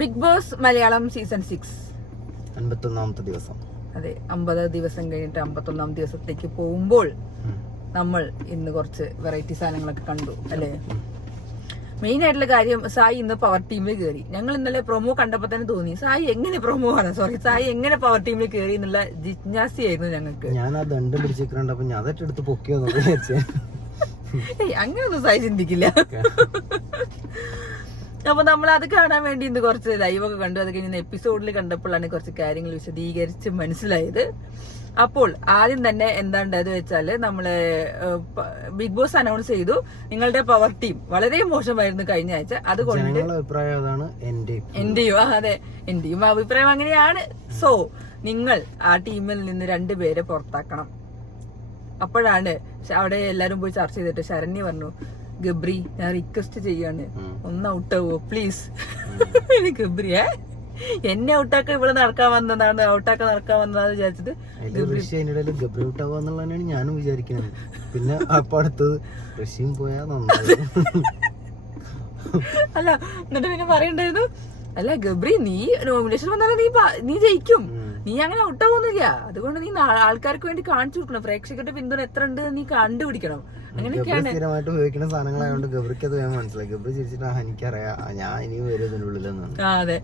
Big boss Malayalam season 6 51ാമത്തെ ദിവസം. അതെ, 50 ദിവസം കഴിഞ്ഞിട്ട് 51ാം ദിവസത്തേക്ക് പോകുമ്പോൾ നമ്മൾ ഇന്ന് കുറച്ച് വെറൈറ്റി സാധനങ്ങളൊക്കെ കണ്ടു അല്ലേ. മെയിൻ ആയിട്ടുള്ള കാര്യം, സായി ഇന്ന് പവർ ടീമിൽ കയറി. ഞങ്ങൾ ഇന്നലെ പ്രൊമോ കണ്ടപ്പോ തന്നെ തോന്നി സായി എങ്ങനെ സായി എങ്ങനെ പവർ ടീമിൽ കയറി എന്നുള്ള ജിജ്ഞാസയായിരുന്നു ഞങ്ങൾക്ക്. ഞാൻ ആ ദണ്ഡം പിടിച്ചിട്ടുണ്ടപ്പോ ഞാൻ അതൊക്കെ എടുത്ത് പൊക്കിയോന്ന് വിചാരിച്ചേ. അങ്ങനെയൊന്നും സായി ചിന്തിക്കില്ല. അപ്പൊ നമ്മൾ അത് കാണാൻ വേണ്ടി ഇന്ന് കുറച്ച് ലൈവൊക്കെ കണ്ടു. അത് കഴിഞ്ഞ എപ്പിസോഡിൽ കണ്ടപ്പോഴാണ് കുറച്ച് കാര്യങ്ങൾ വിശദീകരിച്ച് മനസ്സിലായത്. അപ്പോൾ ആദ്യം തന്നെ എന്താണ്ടായത് വെച്ചാല് നമ്മള് ബിഗ് ബോസ് അനൗൺസ് ചെയ്തു നിങ്ങളുടെ പവർ ടീം വളരെ മോശമായിരുന്നു കഴിഞ്ഞ ആഴ്ച. അതുകൊണ്ട് എന്റെയും അഭിപ്രായം അങ്ങനെയാണ്. സോ നിങ്ങൾ ആ ടീമിൽ നിന്ന് 2 പേരെ പുറത്താക്കണം. അപ്പോഴാണ് അവിടെ എല്ലാരും പോയി ചർച്ച ചെയ്തിട്ട് ശരണ്യ പറഞ്ഞു, ഗബ്രി ഞാൻ റിക്വസ്റ്റ് ചെയ്യാണ്, ഒന്ന് ഔട്ടാവോ പ്ലീസ്. ഗബ്രിയെ എന്നെ ഔട്ടാക്കാൻ ഇവിടെ നടക്കാൻ വന്നതാണ് വിചാരിച്ചിട്ട് ഗബ്രി ഔട്ടാവാന്നുള്ളതാണ് ഞാനും വിചാരിക്കുന്നത്. പിന്നെ അപ്പൊ അടുത്തത് റഷ്യയും പോയാ നന്നായി. അല്ല, എന്നിട്ട് പിന്നെ പറയണ്ടായിരുന്നു, അല്ല ഗബ്രി നീ നോമിനേഷൻ വന്നാലും നീ ജയിക്കും, നീ അങ്ങനെ ഔട്ടാവൊന്നുമില്ല. അതുകൊണ്ട് നീ ആൾക്കാർക്ക് വേണ്ടി കാണിച്ചു കൊടുക്കണം, പ്രേക്ഷകരുടെ പിന്തുണ എത്ര ഉണ്ട് നീ കണ്ടുപിടിക്കണം. അങ്ങനെയൊക്കെയാണ് സ്ഥിരമായിട്ട് ഉപയോഗിക്കുന്ന സാധനങ്ങളായതുകൊണ്ട് ഗബ്രിക്ക് അത് വേഗം മനസ്സിലായി. ഗബ്രി ചിരിച്ചിട്ട് എനിക്കറിയാം ഞാൻ ഇനിയും വരും ഇതിനുള്ളിലെന്നാണ്. അതെ,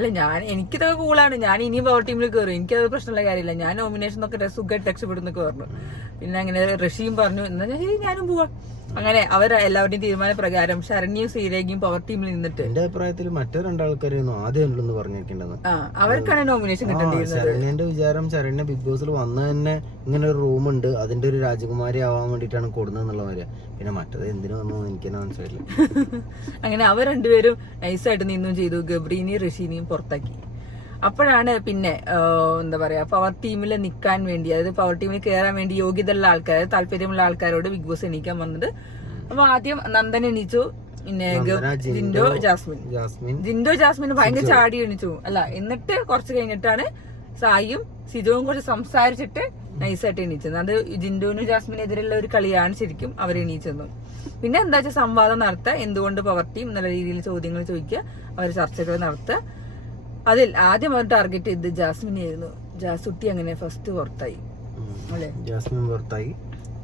അല്ല എനിക്കിതൊക്കെ കൂളാണ്, ഞാൻ ഇനിയും പവർ ടീമിൽ കയറും, എനിക്കത് പ്രശ്നമുള്ള കാര്യമില്ല. ഞാൻ നോമിനേഷൻ ഒക്കെ സുഖമായിട്ട് രക്ഷപ്പെടുന്നൊക്കെ പറഞ്ഞു. പിന്നെ അങ്ങനെ റഷ്യയും പറഞ്ഞു എന്നാ ശരി ഞാനും പോവാം. അങ്ങനെ അവർ എല്ലാവരുടെയും തീരുമാന പ്രകാരം ശരണ്യയും ശ്രീരേഖയും പവർ ടീമിൽ നിന്നിട്ട് എന്റെ അഭിപ്രായത്തിൽ മറ്റേ 2 ആൾക്കാരായിരുന്നു ആദ്യം പറഞ്ഞിരിക്കേണ്ടത്. അവർക്കാണ് നോമിനേഷൻ കിട്ടേണ്ടിയിരുന്നത്. ശരണ്യന്റെ വിചാരം ശരണ്യ ബിഗ് ബോസിൽ വന്ന തന്നെ ഇങ്ങനെ ഒരു റൂമുണ്ട്, അതിന്റെ ഒരു രാജകുമാരി ആവാൻ വേണ്ടിട്ടാണ് കൊടുന്നതെന്നുള്ള കാര്യം. പിന്നെ മറ്റത് എന്തിനു വന്നു എനിക്ക് തന്നെ മനസ്സിലായില്ല. അങ്ങനെ അവർ 2 പേരും നൈസായിട്ട് നിന്നും ചെയ്തു, ഗബ്രീനെയും ഋഷിനെയും പുറത്താക്കി. അപ്പോഴാണ് പിന്നെ എന്താ പറയാ പവർ ടീമിൽ നിൽക്കാൻ വേണ്ടി, അതായത് പവർ ടീമിൽ കയറാൻ വേണ്ടി യോഗ്യതയുള്ള ആൾക്കാർ, താല്പര്യമുള്ള ആൾക്കാരോട് ബിഗ് ബോസ് എണീക്കാൻ വന്നത്. അപ്പൊ ആദ്യം നന്ദൻ എണീച്ചു, പിന്നെ ജിൻഡോ ജാസ്മിൻ ഭയങ്കര ചാടി എണീച്ചു. അല്ല, എന്നിട്ട് കുറച്ച് കഴിഞ്ഞിട്ടാണ് സായിയും സിജോവും കുറച്ച് സംസാരിച്ചിട്ട് നൈസായിട്ട് എണീച്ചത്. അത് ജിൻഡോനും ജാസ്മിനെതിരെയുള്ള ഒരു കളിയാണ് ശരിക്കും അവർ എണീച്ചെന്നും. പിന്നെ എന്താ വെച്ചാൽ സംവാദം നടത്തുക, എന്തുകൊണ്ട് പവർ ടീം എന്നുള്ള രീതിയിൽ ചോദ്യങ്ങൾ ചോദിക്കുക, അവർ ചർച്ചകൾ നടത്തുക. അതിൽ ആദ്യം അവർ ടാർഗറ്റ് ചെയ്ത് ജാസ്മിനെയായിരുന്നു. ജാസുട്ടി അങ്ങനെ ഫസ്റ്റ് പുറത്തായി അല്ലെ. ജാസ്മിൻ പുറത്തായി.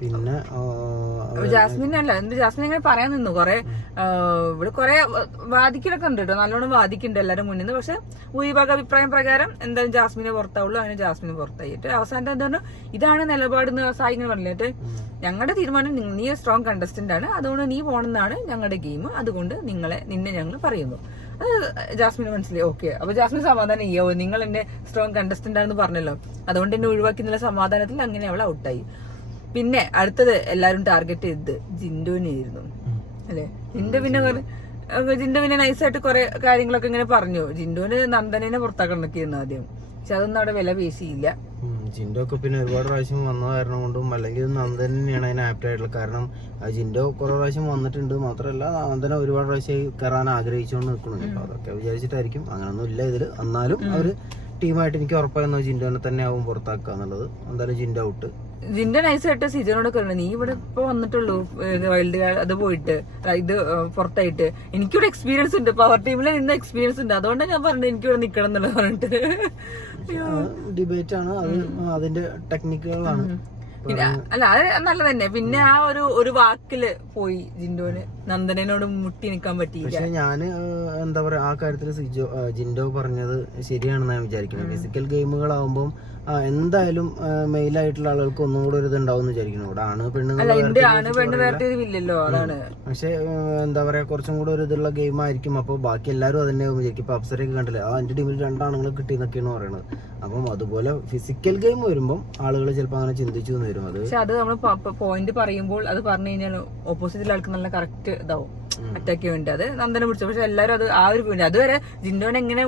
പിന്നെ ജാസ്മിൻ അങ്ങനെ പറയാൻ നിന്നു. ഇവിടെ കുറെ വാദിക്കലൊക്കെ ഉണ്ട് കേട്ടോ, നല്ലോണം വാദിക്കുന്നുണ്ട് എല്ലാവരും മുന്നിൽ നിന്ന്. പക്ഷെ ഭൂരിഭാഗം അഭിപ്രായം പ്രകാരം എന്തായാലും ജാസ്മിനെ പുറത്താവുള്ളൂ. അങ്ങനെ ജാസ്മിനെ പുറത്തായിട്ട് അവസാനത്തെ എന്താ പറഞ്ഞു, ഇതാണ് നിലപാട് സായി ഇങ്ങനെ പറഞ്ഞിട്ട്, ഞങ്ങളുടെ തീരുമാനം നീ സ്ട്രോങ് കണ്ടസ്റ്റന്റ് ആണ്, അതുകൊണ്ട് നീ പോണെന്നാണ് ഞങ്ങളുടെ ഗെയിം, അതുകൊണ്ട് നിന്നെ ഞങ്ങൾ പറയുന്നു. അത് ജാസ്മിന് മനസ്സിലായി. ഓക്കെ, അപ്പൊ ജാസ്മിൻ സമാധാനം ചെയ്യോ, നിങ്ങൾ എന്നെ സ്ട്രോങ് കണ്ടസ്റ്റന്റ് ആണെന്ന് പറഞ്ഞല്ലോ, അതുകൊണ്ട് എന്നെ ഒഴിവാക്കി എന്നുള്ള സമാധാനത്തിൽ അങ്ങനെ അവൾ ഔട്ടായി. പിന്നെ അടുത്തത് എല്ലാരും ടാർഗറ്റ് ചെയ്തത് ജിൻഡോനെയായിരുന്നു അല്ലെ. ജിൻഡോ പിന്നെ നൈസായിട്ട് കുറെ കാര്യങ്ങളൊക്കെ ഇങ്ങനെ പറഞ്ഞു. ജിൻഡോന് നന്ദനെ പുറത്താക്കണൊക്കെയായിരുന്നു ആദ്യം, പക്ഷെ അതൊന്നും അവിടെ വില പേശിയില്ല. ജിൻഡോ ഒക്കെ പിന്നെ ഒരുപാട് പ്രാവശ്യം വന്ന കാരണം കൊണ്ടും, അല്ലെങ്കിൽ നന്ദൻ തന്നെയാണ് അതിന് ആപ്റ്റ് ആയിട്ടുള്ളത്. കാരണം ജിൻഡോ കുറെ പ്രാവശ്യം വന്നിട്ടുണ്ട്, മാത്രമല്ല നന്ദനെ ഒരുപാട് പ്രാവശ്യം കയറാൻ ആഗ്രഹിച്ചുകൊണ്ട് നിൽക്കുന്നുണ്ട്. അപ്പൊ അതൊക്കെ വിചാരിച്ചിട്ടായിരിക്കും, അങ്ങനൊന്നും ഇല്ല ഇതില്. എന്നാലും അവര് ടീമായിട്ട് എനിക്ക് ഉറപ്പായിരുന്നു ജിൻഡോനെ തന്നെ ആവും പുറത്താക്കുക എന്നുള്ളത്. എന്തായാലും ജിൻഡോ ഔട്ട്. ജിൻഡോ നൈസായിട്ട് സിജോനോട് പറഞ്ഞു, നീ ഇവിടെ ഇപ്പൊ വന്നിട്ടുള്ളൂ വൈൽഡ് കാർഡ് അത് പോയിട്ട് ഇത് പുറത്തായിട്ട്, എനിക്കിവിടെ എക്സ്പീരിയൻസ് ഉണ്ട്, പവർ ടീമിൽ നിന്ന് എക്സ്പീരിയൻസ് ഉണ്ട്, അതുകൊണ്ടാണ് ഞാൻ പറഞ്ഞത് എനിക്കിവിടെ നിക്കണം എന്നുള്ളത് പറഞ്ഞിട്ട്. ഡിബേറ്റ് ആണ് അത്, അതിന്റെ ടെക്നിക്കുകളാണ്. അല്ല അത് നല്ല തന്നെ. പിന്നെ ആ ഒരു വാക്കില് പോയി ജിൻഡോന് നന്ദനോട് മുട്ടി നിൽക്കാൻ പറ്റിയില്ല. പക്ഷെ ഞാന് എന്താ പറയാ ആ കാര്യത്തില് ജിൻഡോ പറഞ്ഞത് ശരിയാണെന്ന് ഞാൻ വിചാരിക്കുന്നത്. ഫിസിക്കൽ ഗെയിമുകളാവുമ്പോൾ എന്തായാലും മെയിലായിട്ടുള്ള ആളുകൾക്ക് ഒന്നും കൂടെ ഒരു ഇതുണ്ടാവും എന്ന് വിചാരിക്കുന്നു. ഇവിടെ ആണ് പെണ്ണ് വേർതിരിവില്ലല്ലോ, അതാണ്. പക്ഷെ എന്താ പറയാ കുറച്ചും കൂടെ ഒരു ഇതുള്ള ഗെയിം ആയിരിക്കും. അപ്പൊ ബാക്കി എല്ലാവരും അതിനെ വിചാരിക്കും. ഇപ്പൊ അപ്സരയൊക്കെ കണ്ടില്ലേ, എന്റെ ടീമിൽ 2 ആണുങ്ങളെ കിട്ടിയെന്നൊക്കെയാണ് പറയുന്നത്. അപ്പം അതുപോലെ ഫിസിക്കൽ ഗെയിം വരുമ്പോൾ ആളുകൾ ചിലപ്പോൾ അങ്ങനെ ചിന്തിച്ചു എന്ന് വരും. പക്ഷെ അത് നമ്മൾ പോയിന്റ് പറയുമ്പോൾ അത് പറഞ്ഞു കഴിഞ്ഞാൽ ഓപ്പോസിറ്റിലെ ആൾക്ക് നല്ല കറക്റ്റ് ഇതാവും, അറ്റാക്ക് വേണ്ടി. അത് നന്ദനെ പിടിച്ചു. പക്ഷെ എല്ലാവരും അത് ആ ഒരു പോയിന്റ്, അതുവരെ ജിൻഡോനെ എങ്ങനെ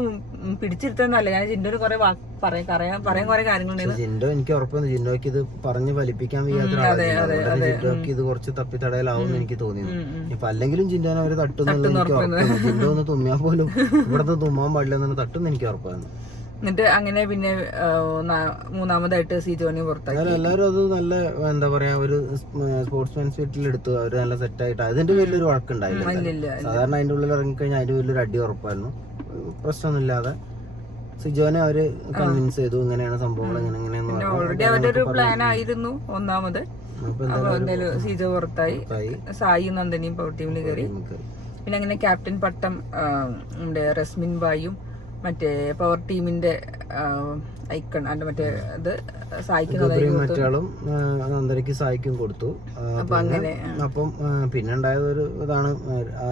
പിടിച്ചിരുത്തുന്നല്ല. ഞാൻ ജിൻഡോന് കുറെ പറയാൻ കുറെ കാര്യങ്ങളുണ്ട്. ജിൻഡോ എനിക്ക് ഉറപ്പാണ് ജിൻഡോക്ക് ഇത് പറഞ്ഞ് ഫലിപ്പിക്കാൻ വയ്യാത്ത ജിൻഡോക്ക് ഇത് കുറച്ച് തപ്പിത്തടയിലാവും എനിക്ക് തോന്നിയത്. ഇപ്പൊ അല്ലെങ്കിലും ജിൻഡോനെ അവര് തട്ടുന്നുള്ള എനിക്ക് ഉറപ്പാണ്. ജിൻഡോ ഒന്ന് തുമ്മിയാൽ പോലും ഇവിടുത്തെ തുമ്മാൻ പാടില്ല എന്നാണ് തട്ടുന്ന എനിക്ക് ഉറപ്പാണ്. എന്നിട്ട് അങ്ങനെ പിന്നെ മൂന്നാമതായിട്ട് സിജോനെ പുറത്താക്കി. എല്ലാവരും അത് നല്ല എന്താ പറയാ ഒരു സ്പോർട്സ്മാൻ സ്പിരിറ്റിൽ എടുത്തു. അവര് നല്ല സെറ്റ് ആയിട്ട് അതിന്റെ വലിയൊരു വഴക്കുണ്ടായില്ല. സാധാരണ അതിന്റെ ഉള്ളിൽ ഇറങ്ങിക്കഴിഞ്ഞാൽ അതിന്റെ വലിയൊരു അടി ഉറപ്പായിരുന്നു. പ്രശ്നമൊന്നുമില്ലാതെ സിജോനെ അവര് കൺവിൻസ് ചെയ്തു ഇങ്ങനെയാണ് സംഭവങ്ങൾ ഇങ്ങനെ ഓൾറെഡി അവരുടെ ഒരു പ്ലാൻ ആയിരുന്നു ഒന്നാമത്. എന്തായാലും സിജോ പുറത്തായി, സായി നന്ദനിയും പവർ ടീമിൽ കയറി. പിന്നെ അങ്ങനെ ക്യാപ്റ്റൻ പട്ടം നമ്മുടെ റസ്മിൻ ബായും മറ്റേ പവർ ടീമിന്റെ ഐക്കൺ അല്ല മറ്റേ ഇത് മറ്റാളും നന്ദനയ്ക്ക് സായിക്കും കൊടുത്തു. അപ്പം പിന്നെ ഉണ്ടായത് ഒരു ഇതാണ്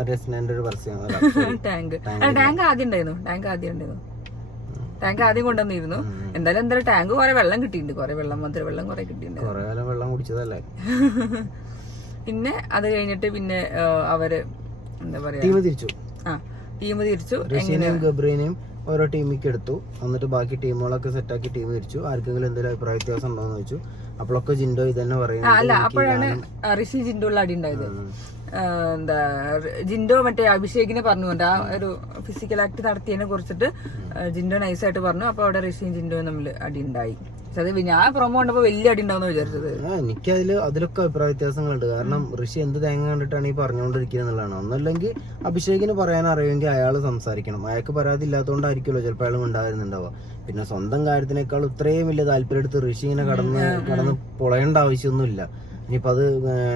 രസ്നന്റെ ഒരു പരസ്യം. ടാങ്ക് ആദ്യം കൊണ്ടുവന്നിരുന്നു. എന്തായാലും ടാങ്ക് കുറെ വെള്ളം കിട്ടിയിട്ടുണ്ട്, കുറെ വെള്ളം കുറെ കിട്ടിയിട്ടുണ്ട്. കുറെ കാലം വെള്ളം കുടിച്ചതല്ലേ. പിന്നെ അത് കഴിഞ്ഞിട്ട് പിന്നെ അവര് എന്താ പറയാ ടീം തിരിച്ചു. ഗബ്രീനെയും ഓരോ ടീമിലേക്ക് എടുത്തു. എന്നിട്ട് ബാക്കി ടീമുകളൊക്കെ സെറ്റാക്കി ടീം തിരിച്ചു. ആർക്കെങ്കിലും എന്തെങ്കിലും അഭിപ്രായ വ്യത്യാസം ഉണ്ടോ എന്ന് ചോദിച്ചു. അപ്പോഴൊക്കെ ജിൻഡോ ഇതന്നെ പറയുന്നത്. അല്ല, അപ്പോഴാണ് ഋഷി ജിൻഡോയുള്ള അടി ഉണ്ടായത്. എന്താ ജിൻഡോ മറ്റേ അഭിഷേകിനെ പറഞ്ഞുകൊണ്ട് ആ ഒരു ഫിസിക്കൽ ആക്ട് നടത്തിയതിനെ കുറിച്ചിട്ട് ജിൻഡോ നൈസായിട്ട് പറഞ്ഞു. അപ്പൊ അവിടെ ഋഷിയും ജിൻഡോയും തമ്മിൽ അടി ഉണ്ടായി. പക്ഷെ അത് ഞാൻ പ്രൊമോ കണ്ടപ്പോ വലിയ അടി ഉണ്ടാവുന്ന വിചാരിച്ചത്. എനിക്ക് അതിലൊക്കെ അഭിപ്രായ വ്യത്യാസങ്ങളുണ്ട്. കാരണം ഋഷി എന്ത് തേങ്ങ കണ്ടിട്ടാണ് ഈ പറഞ്ഞുകൊണ്ടിരിക്കുന്നത് എന്നുള്ളതാണ്. ഒന്നല്ലെങ്കിൽ അഭിഷേകിന് പറയാൻ അറിയുമെങ്കിൽ അയാൾ സംസാരിക്കണം. അയാൾക്ക് പരാതി ഇല്ലാത്തതുകൊണ്ടായിരിക്കുമല്ലോ ചിലപ്പോൾ അയാൾ ഉണ്ടായിരുന്നുണ്ടാവുക. പിന്നെ സ്വന്തം കാര്യത്തിനേക്കാൾ ഇത്രയും വലിയ താല്പര്യം എടുത്ത് ഋഷി ഇങ്ങനെ കടന്ന് പൊളയേണ്ട ആവശ്യമൊന്നുമില്ല. ഇനിയിപ്പോൾ അത്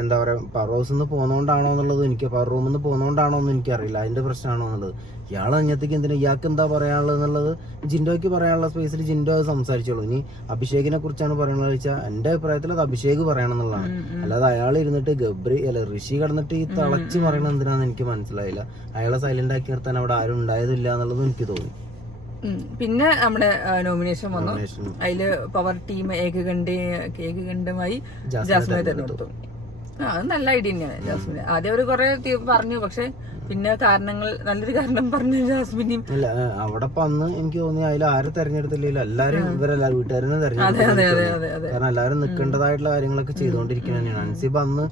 എന്താ പറയുക പവർ ഹൗസിൽ നിന്ന് പോകുന്നതുകൊണ്ടാണോ എന്നുള്ളത് എനിക്ക് പവർ റൂമിൽ നിന്ന് പോകുന്നതുകൊണ്ടാണോ എന്ന് എനിക്കറിയില്ല. അതിന്റെ പ്രശ്നമാണോ എന്നുള്ളത്. ഇയാൾ അഞ്ഞത്തേക്ക് എന്തിനാ ഇയാൾക്ക് എന്താ പറയാനുള്ളത് എന്നുള്ളത് ജിൻഡോയ്ക്ക് പറയാനുള്ള സ്പേസിൽ ജിൻഡോ അത് സംസാരിച്ചോളൂ. ഇനി അഭിഷേകിനെ കുറിച്ചാണ് പറയുന്നത് വെച്ചാൽ എന്റെ അഭിപ്രായത്തിൽ അത് അഭിഷേക് പറയണം എന്നുള്ളതാണ്. അല്ലാതെ അയാൾ ഇരുന്നിട്ട് ഋഷി കടന്നിട്ട് ഈ തളച്ച് പറയണത് എന്തിനാന്ന് എനിക്ക് മനസ്സിലായില്ല. അയാളെ സൈലന്റ് ആക്കി നിർത്താൻ അവിടെ ആരും ഉണ്ടായതില്ല എന്നുള്ളതും എനിക്ക് തോന്നി. പിന്നെ നമ്മുടെ നോമിനേഷൻ വന്നു. അതില് പവർ ടീം ഏകകണ്ഠമായി ജാസ്മിനെ തെരഞ്ഞെടുത്തു. അത് നല്ല ഐഡിയ തന്നെയാണ് ജാസ്മിന്. ആദ്യം അവര് കുറെ പറഞ്ഞു, പക്ഷെ പിന്നെ കാരണങ്ങൾ നല്ലൊരു കാരണം പറഞ്ഞു ജാസ്മിനെയും. അല്ല അവിടെ അന്ന് എനിക്ക് തോന്നി അതിൽ ആരും തെരഞ്ഞെടുത്തില്ലല്ലോ. എല്ലാരും ഇവരെല്ലാരും വീട്ടുകാരനെ തെരഞ്ഞെടുത്തു. കാരണം എല്ലാരും നിൽക്കേണ്ടതായിട്ടുള്ള കാര്യങ്ങളൊക്കെ ചെയ്തുകൊണ്ടിരിക്കുന്ന തന്നെയാണ്. അൻസിബ അന്ന്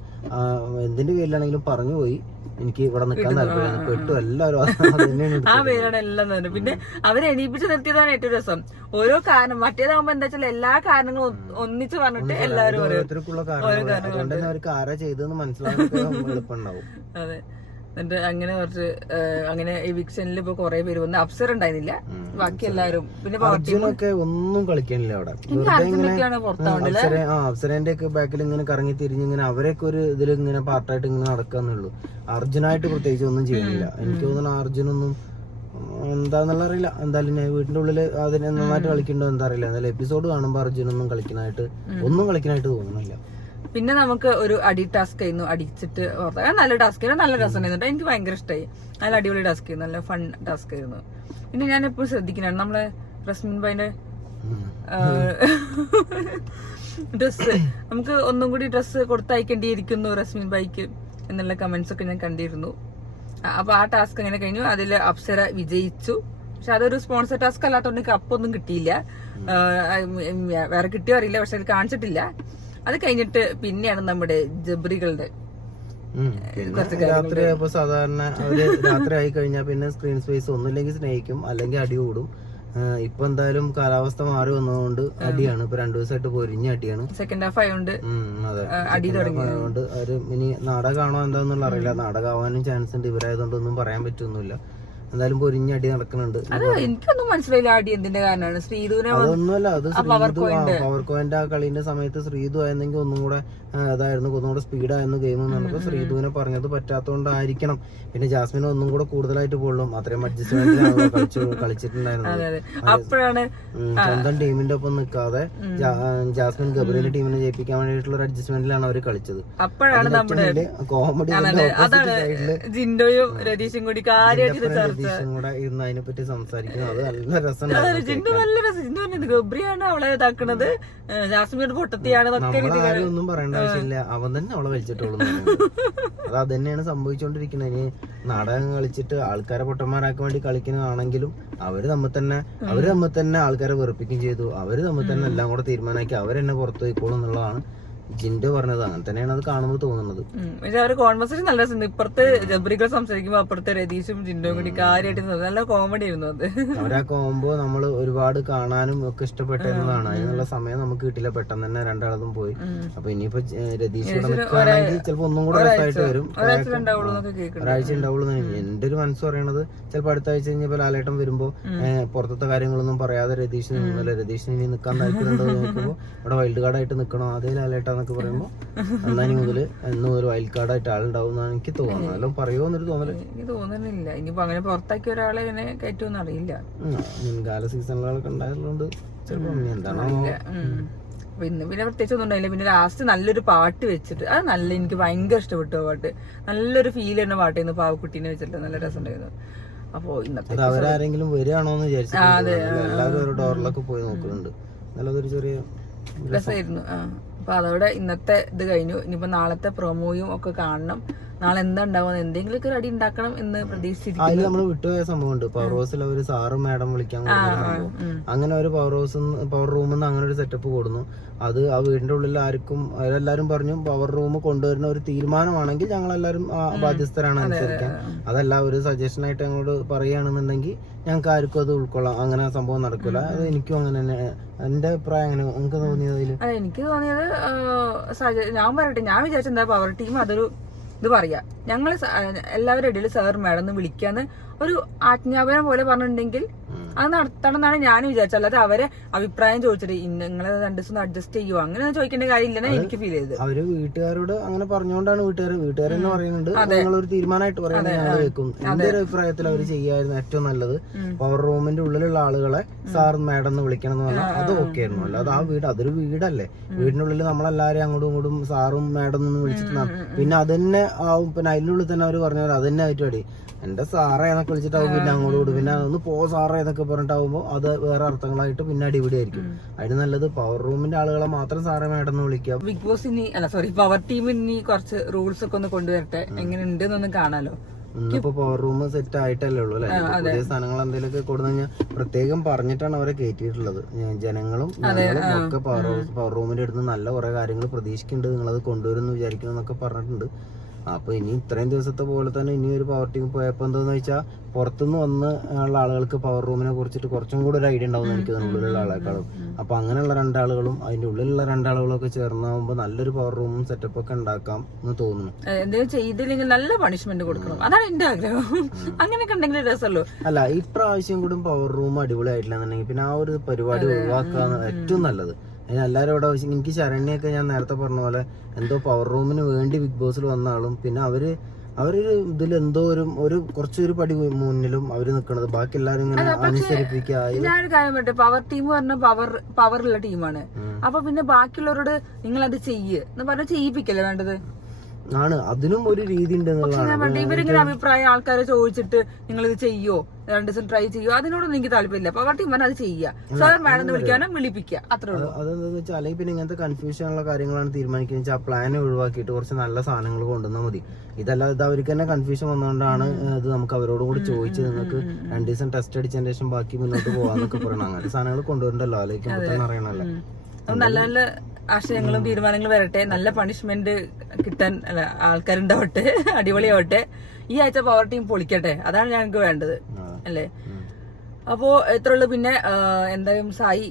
എന്തിന്റെ പേരിലാണെങ്കിലും പറഞ്ഞു പോയി എനിക്ക് ഇവിടെ നിൽക്കാൻ താല്പര്യം പെട്ടു. എല്ലാവരും ആ പേരാണ് എല്ലാം തന്നെ. പിന്നെ അവരെ എണീപ്പിച്ച് നിർത്തിയതാണ് ഏറ്റവും രസം. ഓരോ കാരണം മറ്റേതാകുമ്പോ എന്താ വെച്ചാൽ എല്ലാ കാരണങ്ങളും ഒന്നിച്ച് പറഞ്ഞിട്ട് എല്ലാവരും ഓരോരുത്തർക്കുള്ള കാരണം അതുകൊണ്ട് തന്നെ അവർക്ക് ആരാ ചെയ്തെന്ന് മനസ്സിലാക്കാൻ എളുപ്പമുണ്ടാവും. അതെ. എന്നിട്ട് അങ്ങനെ കുറച്ച് അങ്ങനെ എവിക്ഷനിൽ ഇപ്പൊ കുറെ പേര് വന്ന് അപ്സർ ഉണ്ടായിരുന്നില്ല, ബാക്കി എല്ലാവരും. പിന്നെ അർജുനൊക്കെ ഒന്നും കളിക്കാനില്ല അവിടെ. അപ്സരന്റെ ഒക്കെ ബാക്കിൽ ഇങ്ങനെ കറങ്ങി തിരിഞ്ഞ് ഇങ്ങനെ അവരൊക്കെ ഒരു ഇതിൽ ഇങ്ങനെ പാർട്ടായിട്ട് ഇങ്ങനെ നടക്കാന്നുള്ളൂ. അർജുനായിട്ട് പ്രത്യേകിച്ച് ഒന്നും ചെയ്യുന്നില്ല. എനിക്ക് തോന്നുന്നു അർജുനൊന്നും എന്താന്നുള്ള അറിയില്ല. എന്തായാലും ഞാൻ വീട്ടിന്റെ ഉള്ളില് അതിനെ നന്നായിട്ട് കളിക്കണ്ടോ എന്താ അറിയില്ല. എന്തായാലും എപ്പിസോഡ് കാണുമ്പോ അർജുനൊന്നും കളിക്കാനായിട്ട് തോന്നുന്നില്ല. പിന്നെ നമുക്ക് ഒരു അടി ടാസ്ക് ആയിരുന്നു. അടിച്ചിട്ട് നല്ല ടാസ്ക് ആയിരുന്നു, നല്ല രസമായിരുന്നു. എനിക്ക് ഭയങ്കര ഇഷ്ടമായി. നല്ല അടിപൊളി ടാസ്ക് ആയിരുന്നു, നല്ല ഫൺ ടാസ്ക് ആയിരുന്നു. പിന്നെ ഞാൻ എപ്പോഴും ശ്രദ്ധിക്കുന്നതാണ് നമ്മളെ റസ്മിൻ ഭായിന്റെ ഡ്രസ്സ്. നമുക്ക് ഒന്നും കൂടി ഡ്രസ്സ് കൊടുത്തയക്കേണ്ടിയിരിക്കുന്നു റസ്മിൻ ഭായിക്ക് എന്നുള്ള കമന്റ്സ് ഒക്കെ ഞാൻ കണ്ടിരുന്നു. അപ്പൊ ആ ടാസ്ക് അങ്ങനെ കഴിഞ്ഞു. അതിൽ അപ്സര വിജയിച്ചു. പക്ഷെ അതൊരു സ്പോൺസർ ടാസ്ക് അല്ലാത്തതുകൊണ്ട് കപ്പൊന്നും കിട്ടിയില്ല. വേറെ കിട്ടിയോ അറിയില്ല, പക്ഷെ അത് കാണിച്ചിട്ടില്ല. അത് കഴിഞ്ഞിട്ട് പിന്നെയാണ് നമ്മുടെ ജബ്രികളുടെ രാത്രി ആയപ്പോ സാധാരണ അവര് രാത്രി ആയി കഴിഞ്ഞാൽ പിന്നെ സ്ക്രീൻ സ്പേസ് ഒന്നുമില്ലെങ്കിൽ സ്നേഹിക്കും, അല്ലെങ്കിൽ അടി കൂടും. ഇപ്പൊ എന്തായാലും കാലാവസ്ഥ മാറി വന്നതുകൊണ്ട് അടിയാണ്. ഇപ്പൊ 2 ദിവസമായിട്ട് പൊരിഞ്ഞ അടിയാണ്. സെക്കൻഡ് ഹാഫ് ആയതുകൊണ്ട് അടി തുടങ്ങിയതുകൊണ്ട് അവര് ഇനി നാടകമാണോ എന്താന്നുള്ള അറിയില്ല. നാടകമാവാനും ചാൻസ് ഉണ്ട്. ഇവരായതുകൊണ്ട് ഒന്നും പറയാൻ പറ്റൊന്നുമില്ല. എന്തായാലും പൊരിഞ്ഞ അടി നടക്കുന്നുണ്ട്. എനിക്കൊന്നും മനസ്സിലായില്ല അടി എന്തിന്റെ കാരണമാണ്. ശ്രീധുവിനെ അതൊന്നുമല്ല, അത് പവർ കോയിന്റെ ആ കളീന്റെ സമയത്ത് ശ്രീധു ആയിരുന്നെങ്കിൽ ഒന്നും കൂടെ അതായിരുന്നു, ഒന്നും കൂടെ സ്പീഡായിരുന്നു ഗെയിം എന്നപ്പോ ശ്രീധുവിനെ പറഞ്ഞത് പറ്റാത്തോണ്ടായിരിക്കണം. പിന്നെ ജാസ്മിനെ ഒന്നും കൂടെ കൂടുതലായിട്ട് കൊള്ളും. അത്രയും അഡ്ജസ്റ്റ്മെന്റിലാണ് കളിച്ചിട്ടുണ്ടായിരുന്നത്. സ്വന്തം ടീമിന്റെ ഒപ്പം നിൽക്കാതെ ജാസ്മിൻ ഗബ്രിയൽ ടീമിനെ ജയിപ്പിക്കാൻ വേണ്ടിയിട്ടുള്ള ഒരു അഡ്ജസ്റ്റ്മെന്റിലാണ് അവർ കളിച്ചത്. അപ്പോഴാണ് നമ്മുടെ കോമഡി ജിൻഡോയും രതീഷും കൂടി കൂടെ ഇരുന്ന് അതിനെ പറ്റി സംസാരിക്കുന്നത്. അത് നല്ല രസമുണ്ടായിരുന്നു. ഗബ്രിയാണ് അവളെ ഇതാക്കണത്, ജാസ്മിൻ പൊട്ടത്തിയാണ്. ഒന്നും പറയേണ്ട ആവശ്യമില്ല, അവൻ തന്നെ അവളെ വലിച്ചിട്ടുള്ളൂ. അത് തന്നെയാണ് സംഭവിച്ചുകൊണ്ടിരിക്കുന്നത്. ഇനി നാടകം കളിച്ചിട്ട് ആൾക്കാരെ പൊട്ടന്മാരാക്കാൻ വേണ്ടി കളിക്കുന്നതാണെങ്കിലും അവര് തമ്മിൽ തന്നെ ആൾക്കാരെ വെറുപ്പിക്കുകയും ചെയ്തു. അവര് തമ്മിൽ തന്നെ എല്ലാം കൂടെ തീരുമാനമാക്കി അവരെന്നെ പുറത്തു പോയിക്കോളും എന്നുള്ളതാണ് ജിൻഡോ പറഞ്ഞത് അങ്ങനെ തന്നെയാണ് അത് കാണുമ്പോൾ തോന്നുന്നത്. പക്ഷെ അവര് കോൺവെർസേഷൻ നല്ല രസം. ഇപ്പുറത്ത് ജബ്രികൾ സംസാരിക്കുമ്പോ അപ്പുറത്തെ രതീഷും ജിൻഡോയും കൂടി കാര്യമായിട്ട് നല്ല കോമഡി ആയിരുന്നു അത്. അവരാ കോമ്പോ നമ്മൾ ഒരുപാട് കാണാനും ഒക്കെ ഇഷ്ടപ്പെട്ടതാണ്. അതിനുള്ള സമയം നമുക്ക് കിട്ടില്ല, പെട്ടെന്ന് തന്നെ രണ്ടാളതും പോയി. അപ്പൊ ഇനിയിപ്പോ രതീഷ് നിൽക്കുകയാണെങ്കിൽ ചിലപ്പോ ഒന്നും കൂടെ രസമായിട്ട് വരും. ഒരാഴ്ച ഉണ്ടാവുള്ളൂ. എന്റെ ഒരു മനസ്സ് പറയണത് ചിലപ്പോ അടുത്ത ആഴ്ച കഴിഞ്ഞപ്പോ ലാലേട്ടൻ വരുമ്പോ പുറത്തത്തെ കാര്യങ്ങളൊന്നും പറയാതെ രതീഷ് നിന്നല്ല, രതീഷിന് ഇനി നിൽക്കാൻ താല്പര്യമുണ്ടോ നോക്കുമ്പോ ഇവിടെ വൈൽഡ് കാർഡായിട്ട് നിൽക്കണോ അതേ ലാലേട്ടാന്നൊക്കെ പറയുമ്പോ അന്നാനി മുതല് എന്ന് ഒരു വൈൽഡ് കാർഡായിട്ട് ആളുണ്ടാവും എന്നാണ് എനിക്ക് തോന്നുന്നത്. അല്ലോ പറയുമോ എന്നൊരു തോന്നല് എനിക്ക് തോന്നുന്നില്ല. ഇനിയിപ്പോ അങ്ങനെ പുറത്താക്കിയ ഒരാളെ ഇങ്ങനെ കയറ്റുമെന്ന് അറിയില്ല. മുൻകാല സീസണുകളൊക്കെ ഉണ്ടായതുകൊണ്ട് ചിലപ്പോ എന്താണോ. പിന്നെ പ്രത്യേകിച്ച് ഒന്നും ഉണ്ടായില്ല. പിന്നെ ലാസ്റ്റ് നല്ലൊരു പാട്ട് വെച്ചിട്ട് അത് നല്ല എനിക്ക് ഭയങ്കര ഇഷ്ടപ്പെട്ടു. പാട്ട് നല്ലൊരു ഫീൽ ചെയ്യുന്ന പാട്ടായിരുന്നു. പാവക്കുട്ടീനെ വെച്ചിട്ട് നല്ല രസം ഉണ്ടായിരുന്നു. അപ്പൊ ഇന്നത്തെ അവരാരെങ്കിലും വരികയാണോന്ന് വിചാരിച്ചു എല്ലാവരും ഒരു ഡോറിലൊക്കെ പോയി നോക്കുന്നുണ്ട്. നല്ലതൊരു ചെറിയ രസമായിരുന്നു. അപ്പൊ അതോടെ ഇന്നത്തെ ഇത് കഴിഞ്ഞു. ഇനിയിപ്പോ നാളത്തെ പ്രൊമോയും ഒക്കെ കാണണം. നാളെ എന്താ ഉണ്ടാവുക, എന്തെങ്കിലുമൊക്കെ റെഡി ഉണ്ടാക്കണം എന്ന് പ്രതീക്ഷിച്ചിരിക്കുന്നു. അതിൽ നമ്മൾ വിട്ടുപോയ സംഭവമുണ്ട്. പവർ ഹൗസിൽ ഒരു സാറും മാഡം വിളിക്കാൻ അങ്ങനെ ഒരു പവർ റൂമിൽ നിന്ന് അങ്ങനെ ഒരു സെറ്റപ്പ് കൊടുന്നു. അത് ആ വീടിന്റെ ഉള്ളിൽ അവരെല്ലാരും പറഞ്ഞു പവർ റൂം കൊണ്ടുവരുന്ന ഒരു തീരുമാനമാണെങ്കിൽ ഞങ്ങൾ എല്ലാവരും ബാധ്യസ്ഥരാണ് അനുസരിക്കാൻ. അതല്ല ഒരു സജഷൻ ആയിട്ട് ഞങ്ങളോട് പറയുകയാണെന്നുണ്ടെങ്കിൽ ഞങ്ങൾക്ക് ആർക്കും അത് ഉൾക്കൊള്ളാം. അങ്ങനെ സംഭവം നടക്കില്ല. അത് എനിക്കും അങ്ങനെ തന്നെ എന്റെ അഭിപ്രായം. അങ്ങനെ നിങ്ങൾക്ക് തോന്നിയത് അതിൽ? എനിക്ക് തോന്നിയത് ഞാൻ പറയട്ടെ, ഞാൻ വിചാരിച്ചെന്താ പവർ ടീം അതൊരു ഇത് പറയാ, ഞങ്ങള് എല്ലാവരുടെ ഇടയിൽ സാർ മാഡം എന്ന് വിളിക്കാന്ന് ഒരു ആജ്ഞാപനം പോലെ പറഞ്ഞിട്ടുണ്ടെങ്കിൽ അത് നടത്തണം എന്നാണ് ഞാൻ വിചാരിച്ചത്. അല്ലാതെ അവരെ അഭിപ്രായം ചോദിച്ചിട്ട് നിങ്ങളെ 2 ദിവസം അഡ്ജസ്റ്റ് ചെയ്യുവോ അങ്ങനെ ചോദിക്കേണ്ട കാര്യമില്ലെന്ന് എനിക്ക് ഫീൽ ചെയ്തത്. അവര് വീട്ടുകാരോട് അങ്ങനെ പറഞ്ഞുകൊണ്ടാണ് വീട്ടുകാരെന്ന് പറയുന്നുണ്ട് നിങ്ങളൊരു തീരുമാനമായിട്ട് പറയുന്നത് ഞങ്ങൾ വെക്കും. എന്റെ ഒരു അഭിപ്രായത്തിൽ അവർ ചെയ്യായിരുന്നു ഏറ്റവും നല്ലത്. പവർ റൂമിന്റെ ഉള്ളിലുള്ള ആളുകളെ സാർ മാഡം എന്ന് വിളിക്കണം എന്ന് പറഞ്ഞാൽ അത് ഓക്കെ ആയിരുന്നു. അല്ലാതെ ആ വീട് അതൊരു വീടല്ലേ, വീടിന്റെ ഉള്ളിൽ നമ്മളെല്ലാരും അങ്ങോട്ടും ഇങ്ങോട്ടും സാറും മാഡം എന്ന് വിളിച്ചിട്ട് പിന്നെ അതന്നെ ആവും. പിന്നെ അതിനുള്ളിൽ തന്നെ അവർ പറഞ്ഞാൽ അതന്നെ ആയിട്ട് അടി എന്റെ സാറേ എന്നൊക്കെ വിളിച്ചിട്ടാവും. പിന്നെ അങ്ങോട്ട് കൂടും. പിന്നെ അതൊന്ന് സാറേ എന്നൊക്കെ പറഞ്ഞിട്ടാവുമ്പോ അത് വേറെ അർത്ഥങ്ങളായിട്ട് പിന്നെ അടിപിടി ആയിരിക്കും. അതിന് നല്ലത് പവർ റൂമിന്റെ ആളുകളെ മാത്രം സാറേ മാഡം എന്ന് വിളിക്കാം. ബിഗ് ബോസ് പവർ ടീം ഇനി കുറച്ച് റൂൾസ് ഒക്കെ ഒന്ന് കൊണ്ടുവരട്ടെ, എങ്ങനെ ഉണ്ട് എന്നൊന്ന് കാണാലോ. ഇന്നിപ്പോ പവർ റൂം സെറ്റ് ആയിട്ടല്ലേ ഉള്ളൂ അല്ലെ. പുതിയ സാധനങ്ങൾ എന്തെങ്കിലുമൊക്കെ കൊടുത്തു കഴിഞ്ഞാൽ പ്രത്യേകം പറഞ്ഞിട്ടാണ് അവരെ കയറ്റിയിട്ടുള്ളത്. ജനങ്ങളും ഒക്കെ പവർ റൂമിന്റെ അടുത്ത് നല്ല കുറെ കാര്യങ്ങൾ പ്രതീക്ഷിക്കുന്നുണ്ട്, നിങ്ങളത് കൊണ്ടുവരുമെന്ന് വിചാരിക്കുന്നു എന്നൊക്കെ പറഞ്ഞിട്ടുണ്ട്. അപ്പൊ ഇനി ഇത്രയും ദിവസത്തെ പോലെ തന്നെ ഇനി ഒരു പവർ ടീം പോയപ്പോ എന്താന്ന് വെച്ചാൽ പുറത്തുനിന്ന് വന്ന് ഉള്ള ആളുകൾക്ക് പവർ റൂമിനെ കുറിച്ചിട്ട് കുറച്ചും കൂടെ ഒരു ഐഡിയ ഉണ്ടാവും എനിക്ക് ഉള്ളിലുള്ള ആളെക്കാളും. അപ്പൊ അങ്ങനെയുള്ള 2 ആളുകളും അതിന്റെ ഉള്ളിലുള്ള 2 ആളുകളും ഒക്കെ ചേർന്നാകുമ്പോ നല്ലൊരു പവർ റൂമും സെറ്റപ്പ് ഒക്കെ ഉണ്ടാക്കാം എന്ന് തോന്നുന്നു. എന്തെങ്കിലും ചെയ്തില്ലെങ്കിൽ നല്ല പണിഷ്മെന്റ് കൊടുക്കണം, അതാണ് എന്റെ ആഗ്രഹം. അങ്ങനെയൊക്കെ ഉണ്ടെങ്കിൽ രസമല്ലോ. അല്ല ഇപ്രാവശ്യം കൂടി പവർ റൂം അടിപൊളിയായിട്ടില്ലെന്നുണ്ടെങ്കിൽ പിന്നെ ആ ഒരു പരിപാടി ഒഴിവാക്കാന്ന് ഏറ്റവും നല്ലത്. എല്ലാവരും ഇവിടെ എനിക്ക് ശരണ്യൊക്കെ ഞാൻ നേരത്തെ പറഞ്ഞ പോലെ എന്തോ പവർ റൂമിന് വേണ്ടി ബിഗ് ബോസിൽ വന്ന ആളും പിന്നെ അവരൊരു ഇതിൽ എന്തോ ഒരു കുറച്ചൊരു പടി മുന്നിലും അവര് നിക്കണത്. ബാക്കി എല്ലാരും ഇങ്ങനെ അനുസരിപ്പിക്കായി. ഞാനൊരു കാര്യം പറയട്ടെ, പവർ ടീം പറഞ്ഞ പവറുള്ള ടീമാണ്. അപ്പൊ പിന്നെ ബാക്കിയുള്ളവരോട് നിങ്ങൾ അത് എന്ന് പറഞ്ഞാൽ ചെയ്യിപ്പിക്കല്ലേ വേണ്ടത് ആണ്. അതിനും ഒരു രീതി ഉണ്ട്. ഇവരിങ്ങനെ അഭിപ്രായം ആൾക്കാരെ ചോദിച്ചിട്ട് നിങ്ങൾ ഇത് ചെയ്യോ, 2 ദിവസം ട്രൈ ചെയ്യോ, അതിനോടൊന്നും എനിക്ക് താല്പര്യമില്ല. പവർ ടീം പറഞ്ഞാൽ അത് ചെയ്യുക, സാർ മാഡം വിളിക്കാനും വിളിപ്പിക്കുക, അത്രേ ഉള്ളൂ. അതെന്താന്ന് വെച്ചാൽ അല്ലെങ്കിൽ പിന്നെ ഇങ്ങനത്തെ കൺഫ്യൂഷനുള്ള കാര്യങ്ങളാണ് തീരുമാനിക്കുന്നത് വെച്ചാൽ ആ പ്ലാൻ ഒഴിവാക്കിയിട്ട് കുറച്ച് നല്ല സാധനങ്ങൾ കൊണ്ടുവന്നാൽ മതി. ഇതല്ലാതെ ഇത് അവർക്ക് തന്നെ കൺഫ്യൂഷൻ വന്നുകൊണ്ടാണ് ഇത് നമുക്ക് അവരോടും കൂടി ചോദിച്ച് നിങ്ങൾക്ക് 2 ദിവസം ടെസ്റ്റ് അടിച്ചതിന് ശേഷം ബാക്കി മുന്നോട്ട് പോകാന്നൊക്കെ പറയണം. അങ്ങനത്തെ സാധനങ്ങൾ കൊണ്ടുവരണ്ടല്ലോ, ആലോചിക്കുമ്പോൾ തന്നെ അറിയണല്ലോ. നല്ല നല്ല ആശയങ്ങളും തീരുമാനങ്ങളും വരട്ടെ, നല്ല പണിഷ്മെന്റ് കിട്ടാൻ ആൾക്കാരുണ്ടാവട്ടെ, അടിപൊളിയാവട്ടെ. ഈ ആഴ്ച പവർ ടീം പൊളിക്കട്ടെ, അതാണ് ഞങ്ങൾക്ക് വേണ്ടത് അല്ലേ. അപ്പോ എത്രയുള്ളൂ. പിന്നെ എന്തായാലും സായി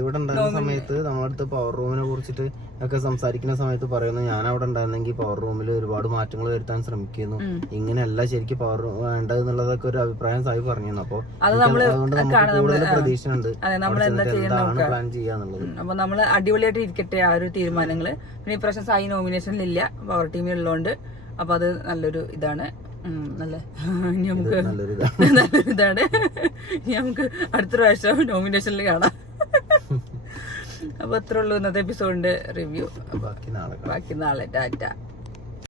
ഇവിടെ ഉണ്ടായിരുന്ന സമയത്ത് നമ്മളടുത്ത് പവർ റൂമിനെ കുറിച്ചിട്ട് ഒക്കെ സംസാരിക്കുന്ന സമയത്ത് പറയുന്നു, ഞാൻ അവിടെ ഉണ്ടായിരുന്നെങ്കിൽ പവർ റൂമിൽ ഒരുപാട് മാറ്റങ്ങൾ വരുത്താൻ ശ്രമിക്കുന്നു, ഇങ്ങനെയല്ല ശരിക്കും പവർ വേണ്ടത് എന്നുള്ളതൊക്കെ ഒരു അഭിപ്രായം സായി പറഞ്ഞിരുന്നു. അപ്പൊ അതുകൊണ്ട് നമുക്ക് കൂടുതൽ പ്രതീക്ഷ ഉണ്ട് എന്താണ് പ്ലാൻ ചെയ്യാന്നുള്ളത്. അപ്പൊ നമ്മള് അടിപൊളിയായിട്ട് ഇരിക്കട്ടെ ആ ഒരു തീരുമാനങ്ങള്. പിന്നെ ഇപ്രാവശ്യം സായി നോമിനേഷനിലില്ല, പവർ ടീമിലുള്ളതുകൊണ്ട്. അപ്പൊ അത് നല്ലൊരു ഇതാണ്. ഇനി നമുക്ക് നല്ലൊരു ഇതാണ്. ഇനി നമുക്ക് അടുത്ത പ്രാവശ്യം നോമിനേഷനിൽ കാണാം. അപ്പൊ അത്രേ ഉള്ളൂ ഇന്നത്തെ എപ്പിസോഡിന്റെ റിവ്യൂ. ബാക്കി നാളെ. ടാറ്റ.